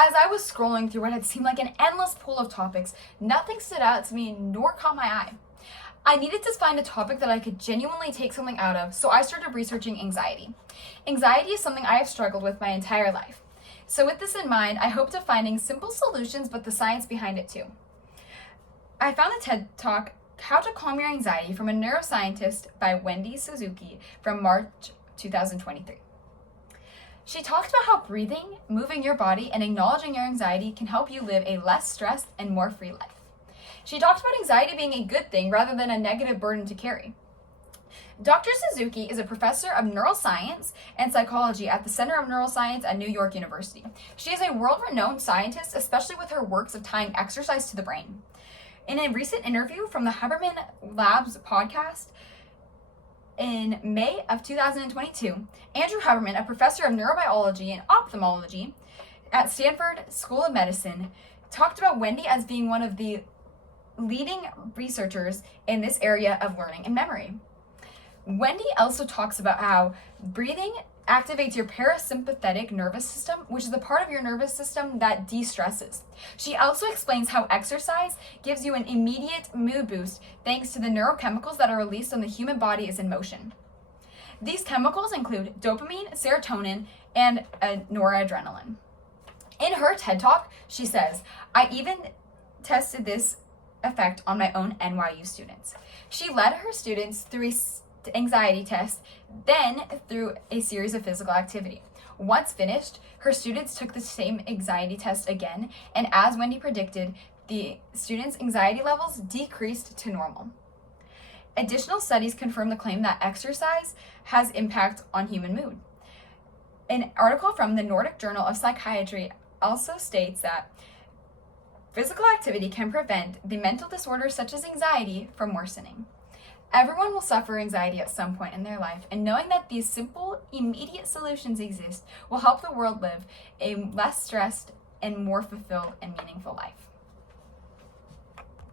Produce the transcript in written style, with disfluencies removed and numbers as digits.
As I was scrolling through what had seemed like an endless pool of topics, nothing stood out to me nor caught my eye. I needed to find a topic that I could genuinely take something out of, so I started researching anxiety. Anxiety is something I have struggled with my entire life. So with this in mind, I hope to finding simple solutions but the science behind it too. I found a TED Talk, How to Calm Your Anxiety, from a neuroscientist by Wendy Suzuki from March 2023. She talked about how breathing, moving your body, and acknowledging your anxiety can help you live a less stressed and more free life. She talked about anxiety being a good thing rather than a negative burden to carry. Dr. Suzuki is a professor of neuroscience and psychology at the Center of Neuroscience at New York University. She is a world-renowned scientist, especially with her works of tying exercise to the brain. In a recent interview from the Huberman Labs podcast in May of 2022, Andrew Huberman, a professor of neurobiology and ophthalmology at Stanford School of Medicine, talked about Wendy as being one of the leading researchers in this area of learning and memory. Wendy also talks about how breathing activates your parasympathetic nervous system, which is the part of your nervous system that de-stresses. She also explains how exercise gives you an immediate mood boost thanks to the neurochemicals that are released when the human body is in motion. These chemicals include dopamine, serotonin, and noradrenaline. In her TED Talk, she says, "I even tested this effect on my own NYU students." She led her students through anxiety test, then through a series of physical activity. Once finished, her students took the same anxiety test again, and as Wendy predicted, the students' anxiety levels decreased to normal. Additional studies confirm the claim that exercise has impact on human mood. An article from the Nordic Journal of Psychiatry also states that physical activity can prevent the mental disorders such as anxiety from worsening. Everyone will suffer anxiety at some point in their life, and knowing that these simple, immediate solutions exist will help the world live a less stressed and more fulfilled and meaningful life.